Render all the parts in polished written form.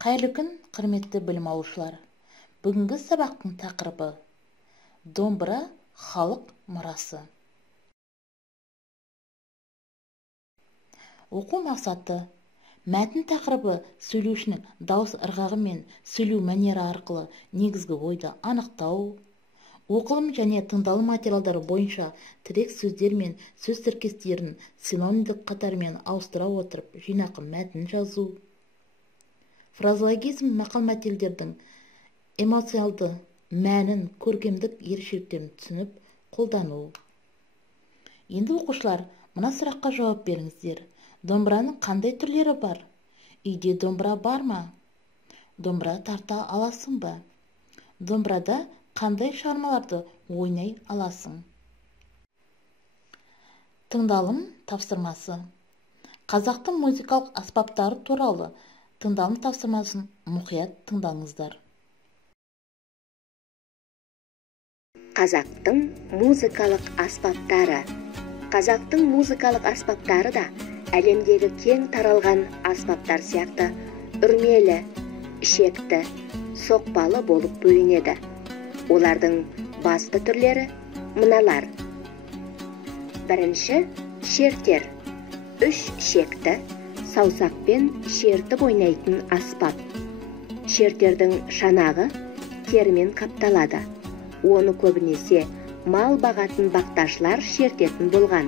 Қайырлы күн, құрметті білім алушылар. Бүгінгі сабақтың тақырыбы домбыра халық мұрасы. Оқу мақсаты: мәтін тақырыбы сөйлеушінің дауыс ырғағы мен сөйлеу мәнері арқылы негізгі ойды анықтау, оқылым және тыңдалым материалдары бойынша тірек сөздер мен сөз тіркестерін синонимдік қатармен ауыстыра отырып жинақы мәтін жазу, фразеологизм мақал-мәтелдердің эмоционалды мәнін, көркемдік ерекшеліктерін түсініп қолдану. Енді оқушылар, мына сұраққа жауап беріңіздер. Домбыраның қандай түрлері бар? Үйде домбыра бар ма? Домбыра тарта аласың ба? Домбырада қандай шығармаларды ойнай аласың? Тыңдалым тапсырмасы. Қазақтың музыкалық аспаптары туралы тыңдалым тапсырмасын мұқият тыңдаңыздар. Қазақтың музыкалық аспаптары. Қазақтың музыкалық аспаптары да әлемдегі кең таралған аспаптар сияқты үрмелі, ішекті, соқпалы болып бөлінеді. Олардың басты түрлері мыналар. Бірінші, шертер. Үш ішекті, саусақпен шертіп ойнайтын аспап. Шертердің шанағы термен қапталады. Оны көбінесе мал бағатын бақташылар шертетін болған.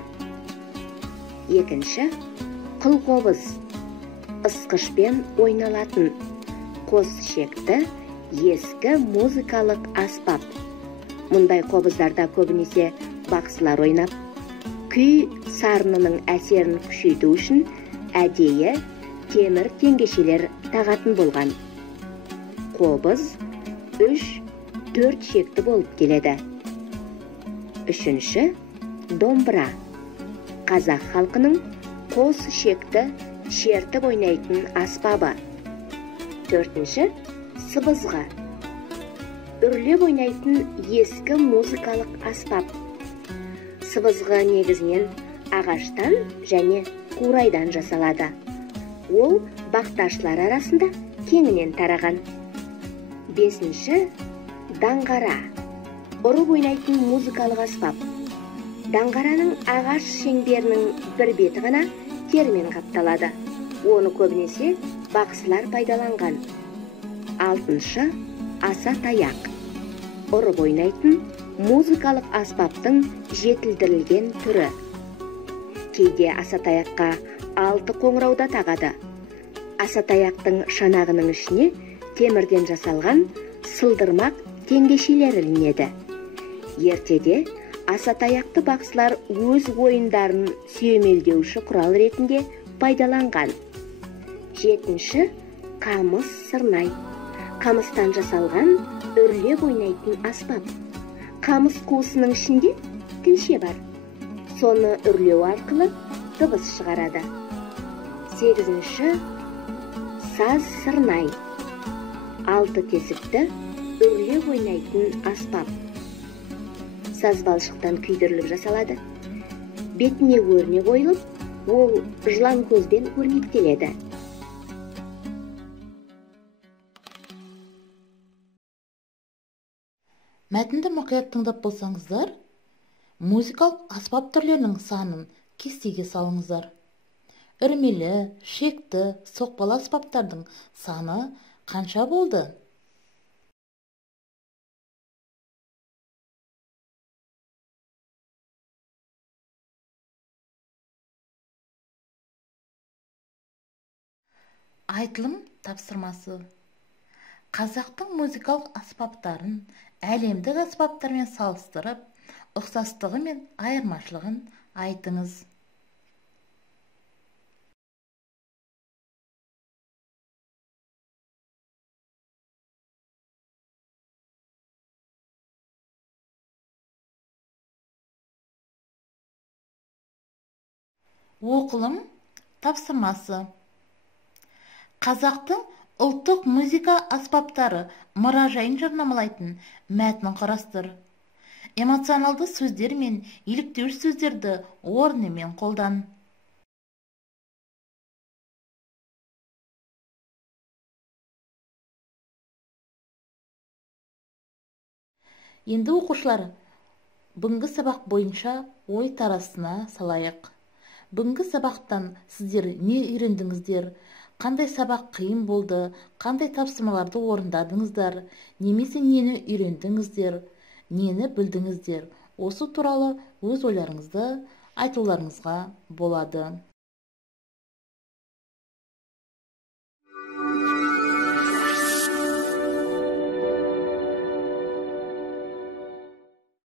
Екінші, қылқобыз. Ысқышпен ойналатын қос ішекті ескі музыкалық аспап. Мұндай қобыздарда көбінесе бақсылар ойнап, күй сарынының әсерін күшейту үшін әдейі темір теңгешелер тағатын болған. Қобыз 3-4 шекті болып келеді. Үшінші, домбыра. Қазақ халқының қос шекті шертіп ойнайтын аспабы. Төртінші, сыбызғы. Үрлеп ойнайтын ескі музыкалық аспап. Сыбызғы негізінен ағаштан және қурайдан жасалады. Ол бақташылар арасында кеңінен тараған. Бесінші, даңғара. Ұрып ойнайтын музыкалық аспап. Даңғараның ағаш шеңберінің бір беті ғана термен қапталады. Оны көбінесе бақсылар пайдаланған. Алтыншы, аса таяқ. Ұрып ойнайтын музыкалық аспаптың жетілдірілген түрі. Кейде асатаяққа 6 қоңырауда тағады. Асатаяқтың шанағының ішіне темірден жасалған сылдырмақ теңгешелер ілінеді. Ертеде асатаяқты бақсылар өз ойындарын сүйемелдеуші құрал ретінде пайдаланған. Жетінші, қамыс сырнай. Қамыстан жасалған үрлеп ойнайтын аспап. Қамыс қуысының ішінде тілше бар. Соны үрлеу арқылы дыбыс шығарады. Сегізінші, саз сырнай. 6 тесікті үрлеп ойнайтын аспап. Саз балшықтан күйдіріліп жасалады. Бетіне өрне қойылып, ол жылан көзбен өрнектеледі. Мәтінді мұқият тыңдап болсаңыздар, музыкалық аспап түрлерінің санын кестеге салыңыздар. Үрмелі, шекті, соқпалы аспаптардың саны қанша болды? Айтылым тапсырмасы. Қазақтың музыкалық аспаптарын әлемдік аспаптармен салыстырып, ұқсастығы мен айырмашылығын айтыңыз. Оқылым тапсырмасы. Қазақтың ұлттық музыка аспаптары мұражайын жарнамалайтын мәтінін қарастыр. Эмоционалды сөздер мен еліктеуіш сөздерді орнымен қолдан. Енді оқушылар, бүгінгі сабақ бойынша ой тарасына салайық. Бүгінгі сабақтан сіздер не үйрендіңіздер? Қандай сабақ қиын болды? Қандай тапсырмаларды орындадыңыздар? Немесе нені үйрендіңіздер? Нені білдіңіздер? Осы туралы өз ойларыңызды айтуларыңызға болады.